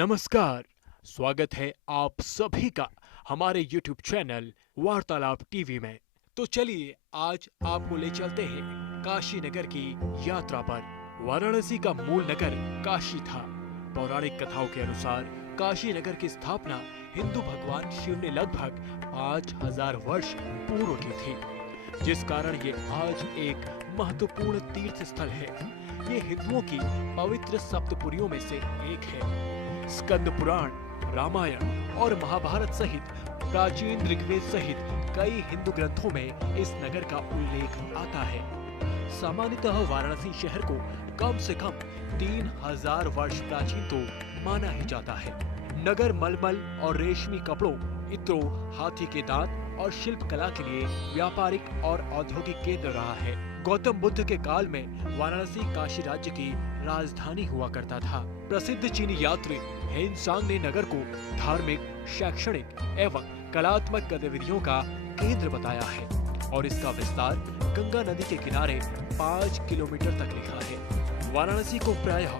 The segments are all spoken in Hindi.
नमस्कार, स्वागत है आप सभी का हमारे YouTube चैनल वार्तालाप टीवी में। तो चलिए आज आपको ले चलते हैं काशी नगर की यात्रा पर। वाराणसी का मूल नगर काशी था। पौराणिक कथाओं के अनुसार काशी नगर की स्थापना हिंदू भगवान शिव ने लगभग 5000 वर्ष पूर्व की थी, जिस कारण ये आज एक महत्वपूर्ण तीर्थ स्थल है। ये हिंदुओं की पवित्र सप्तपुरियों में से एक है। स्कंद पुराण, रामायण और महाभारत सहित प्राचीन ऋग्वेद सहित कई हिंदू ग्रंथों में इस नगर का उल्लेख आता है। सामान्यतः वाराणसी शहर को कम से कम 3000 वर्ष प्राचीन तो माना ही जाता है। नगर मलमल और रेशमी कपड़ों, इत्रों, हाथी के दांत और शिल्प कला के लिए व्यापारिक और औद्योगिक केंद्र रहा है। गौतम बुद्ध के काल में वाराणसी काशी राज्य की राजधानी हुआ करता था। प्रसिद्ध चीनी यात्री हेनसांग ने नगर को धार्मिक, शैक्षणिक एवं कलात्मक गतिविधियों का केंद्र बताया है और इसका विस्तार गंगा नदी के किनारे 5 किलोमीटर तक लिखा है। वाराणसी को प्रायः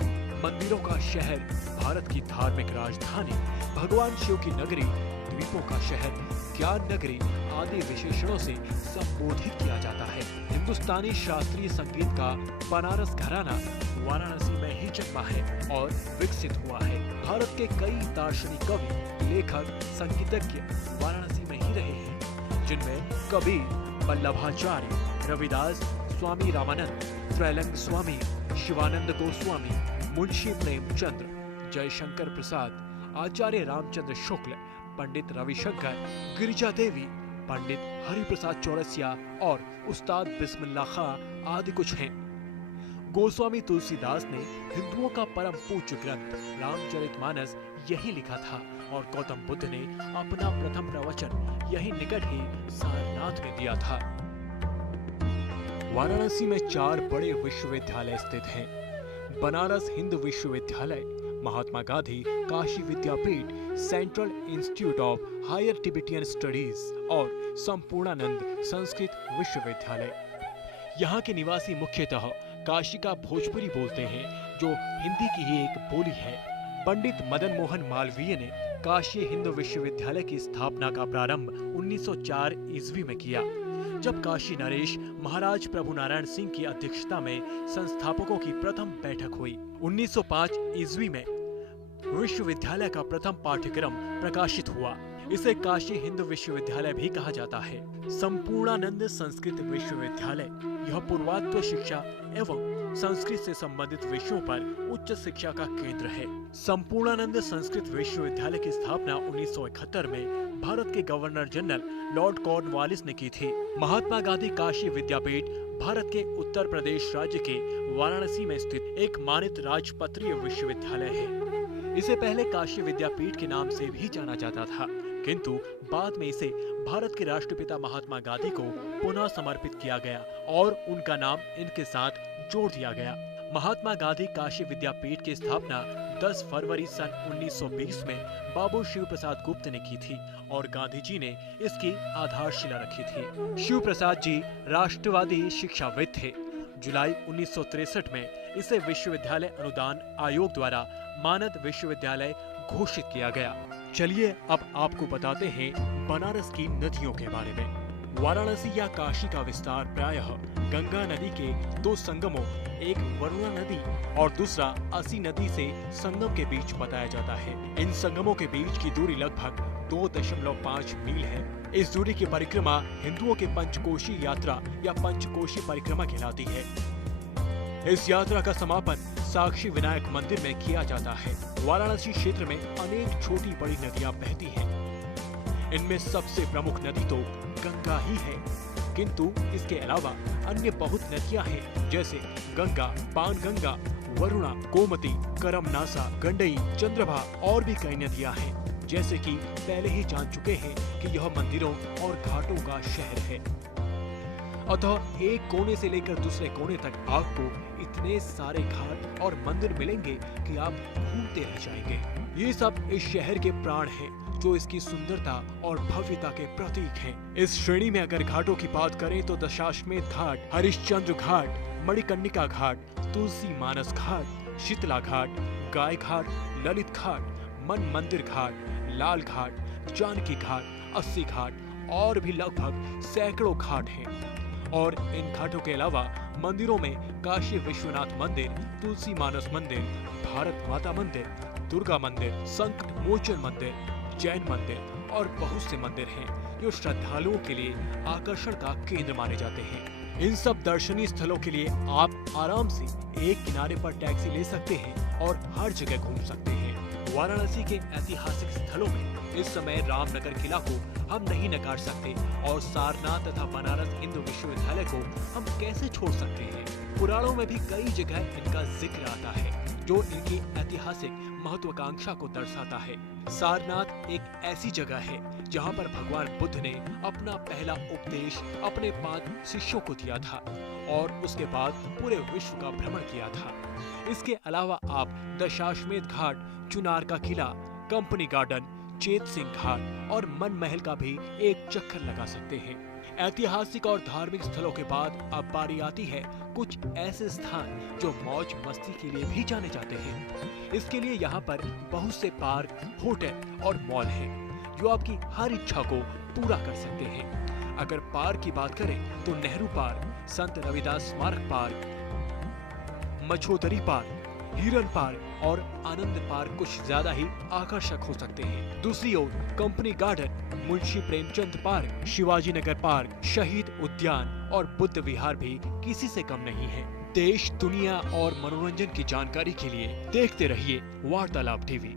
मंदिरों का शहर, भारत की धार्मिक राजधानी, भगवान शिव की नगरी, द्वीपों का शहर, ज्ञान नगरी आदि विशेषणों से संबोधित किया जाता है। हिंदुस्तानी शास्त्रीय संगीत का बनारस घराना वाराणसी में ही जन्मा है और विकसित हुआ है। भारत के कई दार्शनिक कवि, लेखक, संगीतज्ञ वाराणसी में ही रहे हैं, जिनमें कबीर, वल्लभाचार्य, रविदास, स्वामी रामानंद, त्रैलंग स्वामी, शिवानंद गोस्वामी, मुंशी प्रेमचंद्र, जयशंकर प्रसाद, आचार्य रामचंद्र शुक्ल, पंडित रविशंकर, गिरिजा देवी, पंडित हरिप्रसाद चौरसिया और उस्ताद बिस्मिल्लाह खां आदि कुछ हैं। गोस्वामी तुलसीदास ने हिंदुओं का परम पूज्य ग्रंथ रामचरितमानस यही लिखा था और गौतम बुद्ध ने अपना प्रथम प्रवचन यही निकट ही सारनाथ में दिया था। वाराणसी में 4 बड़े विश्वविद्यालय स्थित हैं। Banaras Hindu Vishwavidyalaya, Mahatma Gandhi Kashi Vidyapith, central institute of higher Tibetan studies और संपूर्णानंद संस्कृत विश्वविद्यालय। यहाँ के निवासी मुख्यतः काशी का भोजपुरी बोलते हैं, जो हिंदी की ही एक बोली है। पंडित मदन मोहन मालवीय ने काशी हिंदू विश्वविद्यालय की स्थापना का प्रारंभ 1904 ईस्वी में किया, जब काशी नरेश महाराज प्रभु नारायण सिंह की अध्यक्षता में संस्थापकों की प्रथम बैठक हुई। 1905 ईस्वी में विश्वविद्यालय का प्रथम पाठ्यक्रम प्रकाशित हुआ। इसे काशी हिंदू विश्वविद्यालय भी कहा जाता है। संपूर्णानंद संस्कृत विश्वविद्यालय यह पूर्वात्व शिक्षा एवं संस्कृत से संबंधित विषयों पर उच्च शिक्षा का केंद्र है। संपूर्णानंद संस्कृत विश्वविद्यालय की स्थापना 1971 में भारत के गवर्नर जनरल लॉर्ड कॉर्नवालिस ने की थी। महात्मा गांधी काशी विद्यापीठ भारत के उत्तर प्रदेश राज्य के वाराणसी में स्थित एक मानित राजपत्रीय विश्वविद्यालय है। इसे पहले काशी विद्यापीठ के नाम से भी जाना जाता था, किंतु बाद में इसे भारत के राष्ट्रपिता महात्मा गांधी को पुनः समर्पित किया गया और उनका नाम इनके साथ जोड़ दिया गया। महात्मा गांधी काशी विद्यापीठ की स्थापना 10 फरवरी सन 1920 में बाबू शिव प्रसाद गुप्त ने की थी और गांधी जी ने इसकी आधारशिला रखी थी। शिव प्रसाद जी राष्ट्रवादी शिक्षाविद थे। जुलाई 1963 में इसे विश्वविद्यालय अनुदान आयोग द्वारा मानद विश्वविद्यालय घोषित किया गया। चलिए अब आपको बताते हैं बनारस की नदियों के बारे में। वाराणसी या काशी का विस्तार प्रायः गंगा नदी के 2 संगमों, एक वरुणा नदी और दूसरा असी नदी से संगम के बीच बताया जाता है। इन संगमों के बीच की दूरी लगभग 2.5 मील है। इस दूरी की परिक्रमा हिंदुओं के पंचकोशी यात्रा या पंचकोशी परिक्रमा कहलाती है। इस यात्रा का समापन साक्षी विनायक मंदिर में किया जाता है। वाराणसी क्षेत्र में अनेक छोटी बड़ी नदियां बहती हैं। इनमें सबसे प्रमुख नदी तो गंगा ही है, किंतु इसके अलावा अन्य बहुत नदियां हैं, जैसे गंगा, बाणगंगा, वरुणा, गोमती, करमनासा, गंडई, चंद्रभा और भी कई नदियां हैं। जैसे कि पहले ही जान चुके हैं कि यह मंदिरों और घाटों का शहर है, अतः एक कोने से लेकर दूसरे कोने तक आपको इतने सारे घाट और मंदिर मिलेंगे कि आप घूमते रह जाएंगे। ये सब इस शहर के प्राण हैं, जो इसकी सुंदरता और भव्यता के प्रतीक हैं। इस श्रेणी में अगर घाटों की बात करें तो दशाश्वमेध घाट, हरिश्चंद्र घाट, मणिकर्णिका घाट, तुलसी मानस घाट, शीतला घाट, गाय घाट, ललित घाट, मन मंदिर घाट, लाल घाट, जानकी घाट, 80 घाट और भी लगभग सैकड़ों घाट हैं। और इन घाटों के अलावा मंदिरों में काशी विश्वनाथ मंदिर, तुलसी मानस मंदिर, भारत माता मंदिर, दुर्गा मंदिर, संकट मोचन मंदिर, जैन मंदिर और बहुत से मंदिर हैं जो श्रद्धालुओं के लिए आकर्षण का केंद्र माने जाते हैं। इन सब दर्शनीय स्थलों के लिए आप आराम से एक किनारे पर टैक्सी ले सकते हैं और हर जगह घूम सकते हैं। वाराणसी के ऐतिहासिक स्थलों में इस समय रामनगर किला को हम नहीं नकार सकते और सारनाथ तथा बनारस हिंदू विश्वविद्यालय को हम कैसे छोड़ सकते हैं। पुराणों में भी कई जगह इनका जिक्र आता है जो इनकी ऐतिहासिक महत्वाकांक्षा को दर्शाता है। सारनाथ एक ऐसी जगह है जहां पर भगवान बुद्ध ने अपना पहला उपदेश अपने 5 शिष्यों को दिया था और उसके बाद पूरे विश्व का भ्रमण किया था। इसके अलावा आप दशाश्वमेध घाट, चुनार का किला, कंपनी गार्डन, चेत सिंह घाट और मन महल का भी एक चक्कर लगा सकते हैं। ऐतिहासिक और धार्मिक स्थलों के बाद अब बारी आती है कुछ ऐसे स्थान जो मौज मस्ती के लिए भी जाने जाते हैं। इसके लिए यहाँ पर बहुत से पार्क, होटल और मॉल हैं जो आपकी हर इच्छा को पूरा कर सकते हैं। अगर पार्क की बात करें तो नेहरू पार्क, संत रविदास स्मारक पार्क, मछोदरी पार्क, हिरन पार्क और आनंद पार्क कुछ ज्यादा ही आकर्षक हो सकते हैं। दूसरी ओर company garden, Munshi Premchand park, Shivaji Nagar park, Shaheed Udyan और बुद्ध विहार भी किसी से कम नहीं है। देश, दुनिया और मनोरंजन की जानकारी के लिए देखते रहिए वार्तालाप टीवी।